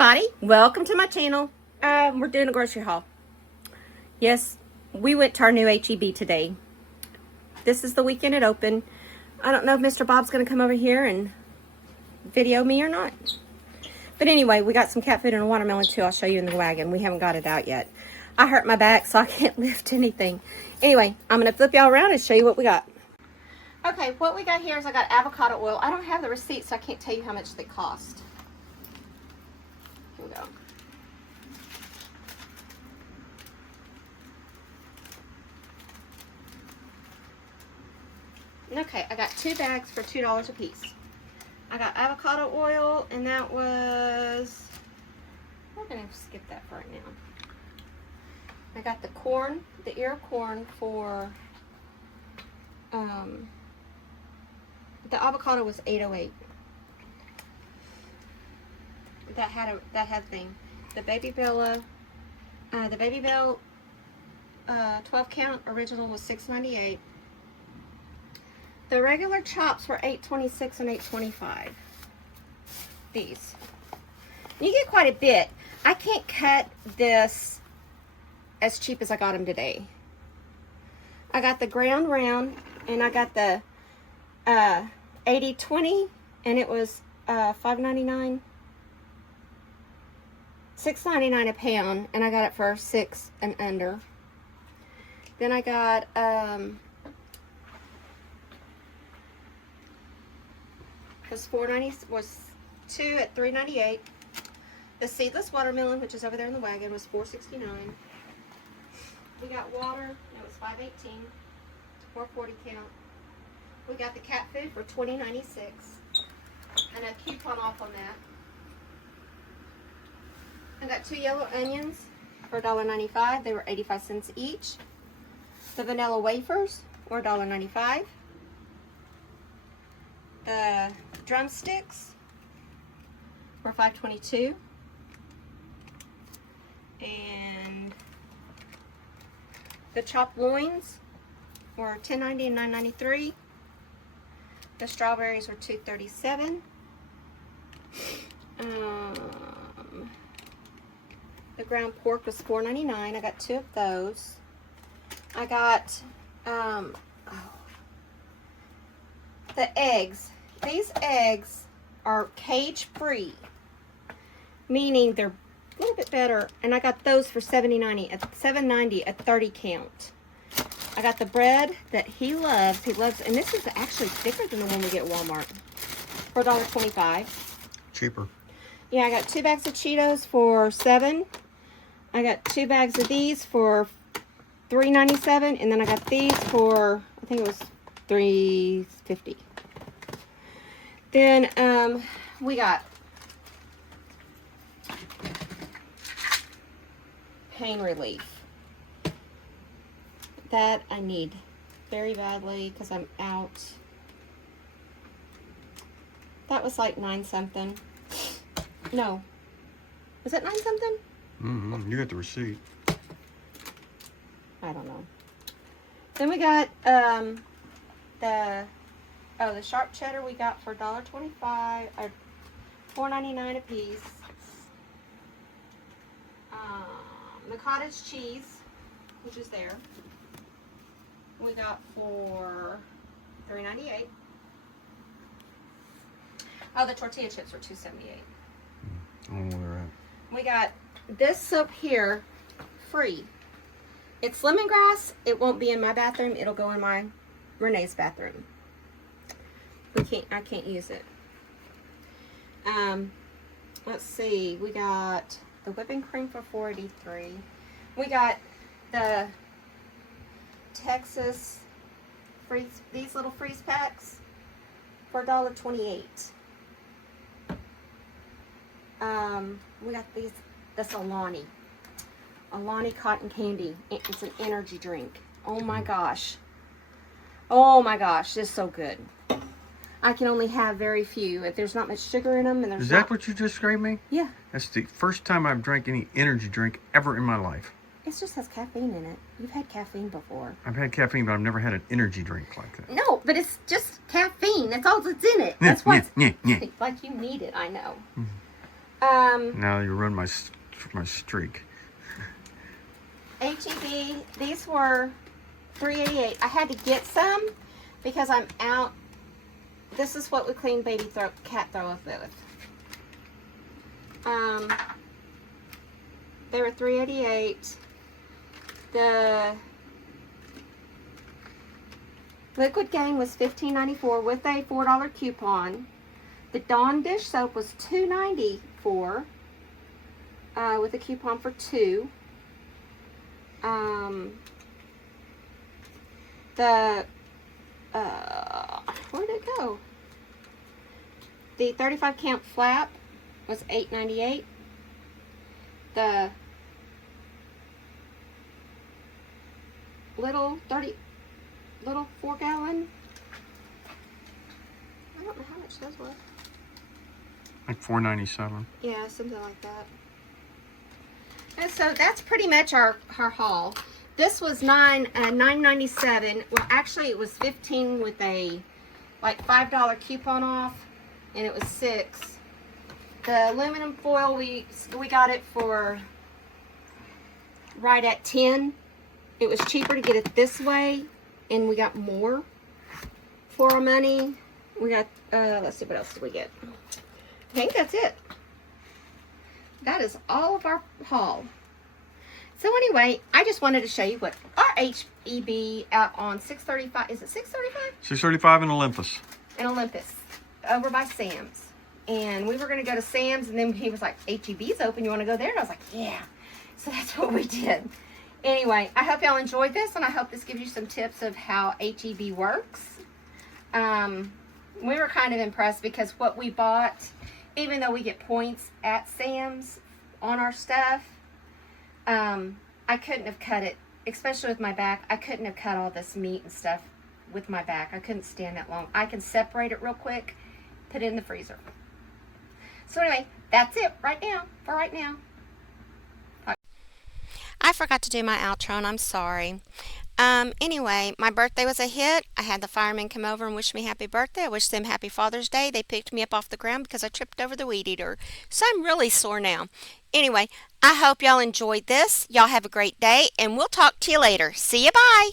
everybody, welcome to my channel. We're doing a grocery haul. Yes, we went to our new HEB today. This is the weekend it opened. I don't know if Mr. Bob's going to come over here and video me or not. But anyway, we got some cat food and a watermelon too. I'll show you in the wagon. We haven't got it out yet. I hurt my back, so I can't lift anything. Anyway, I'm going to flip y'all around and show you what we got. Okay, what we got here is I got avocado oil. I don't have the receipt, so I can't tell you how much they cost. Here we go. Okay, I got 2 bags for $2 a piece. I got avocado oil, and that was, we're going to skip that for right now. I got the corn, the ear of corn for, the avocado was $8.08. That had a thing. The Baby Bell 12 count original was $6.98. The regular chops were $8.26 and $8.25. These. You get quite a bit. I can't cut this as cheap as I got them today. I got the ground round, and I got the 80/20, and it was $5.99. $6.99 a pound, and I got it for $6 and under. Then I got was 2 at $3.98. The seedless watermelon, which is over there in the wagon, was $4.69. We got water, it was $5.18, $4.40 count. We got the cat food for $20.96, and a coupon off on that. I got 2 yellow onions for $1.95. They were 85 cents each. The vanilla wafers were $1.95. The drumsticks were $5.22. And the chopped loins were $10.90 and $9.93. The strawberries were $2.37. The ground pork was $4.99. I got 2 of those. I got the eggs. These eggs are cage free, meaning they're a little bit better. And I got those for $7.90 a 30 count. I got the bread that he loves. And this is actually thicker than the one we get at Walmart, for $1.25. Cheaper. Yeah, I got 2 bags of Cheetos for $7. I got 2 bags of these for $3.97, and then I got these for, I think it was $3.50. Then we got pain relief. That I need very badly because I'm out. That was like 9 something. No. Was it 9 something? You got the receipt. I don't know. Then we got the sharp cheddar we got for $1.25 or $4.99 a piece. The cottage cheese, which is there, we got for $3.98. Oh, the tortilla chips were $2.78. I don't know where they're at. We got this soap here, free. It's lemongrass. It won't be in my bathroom. It'll go in my Renee's bathroom. I can't use it. Let's see. We got the whipping cream for $4.83. We got the Texas freeze, these little freeze packs for $1.28. We got this Alani cotton candy. It's an energy drink. Oh my gosh. Oh my gosh, this is so good. I can only have very few. If there's not much sugar in them, and there's Is that what you just described me? Yeah. That's the first time I've drank any energy drink ever in my life. It just has caffeine in it. You've had caffeine before. I've had caffeine, but I've never had an energy drink like that. No, but it's just caffeine. That's all that's in it. That's why it's like you need it. I know. Now you ruined my streak. HEB, these were $3.88. I had to get some because I'm out. This is what we clean baby cat throw up with. They were $3.88. The Liquid Game was $15.94 with a $4 coupon. The Dawn dish soap was $2.94 with a coupon for 2. Where'd it go? The 35 count flap was $8.98. The little 4-gallon, I don't know how much those were. Like $4.97. Yeah, something like that. And so that's pretty much our haul. This was $9.97. Well, actually, it was $15 with a like $5 coupon off, and it was $6. The aluminum foil, we got it for right at $10. It was cheaper to get it this way, and we got more for our money. We got, let's see, what else did we get? I think that's it. That is all of our haul. So anyway, I just wanted to show you what our HEB out on 635, is it 635? 635 in Olympus. In Olympus, over by Sam's. And we were going to go to Sam's, and then he was like, HEB's open, you want to go there? And I was like, yeah. So that's what we did. Anyway, I hope y'all enjoyed this, and I hope this gives you some tips of how HEB works. We were kind of impressed because what we bought, even though we get points at Sam's on our stuff, I couldn't have cut it, especially with my back. I couldn't have cut all this meat and stuff with my back. I couldn't stand that long. I can separate it real quick, put it in the freezer. So anyway, that's it right now, for right now. I forgot to do my outro, and I'm sorry. Anyway, my birthday was a hit. I had the firemen come over and wish me happy birthday. I wished them happy Father's Day. They picked me up off the ground because I tripped over the weed eater. So I'm really sore now. Anyway, I hope y'all enjoyed this. Y'all have a great day, and we'll talk to you later. See you, bye.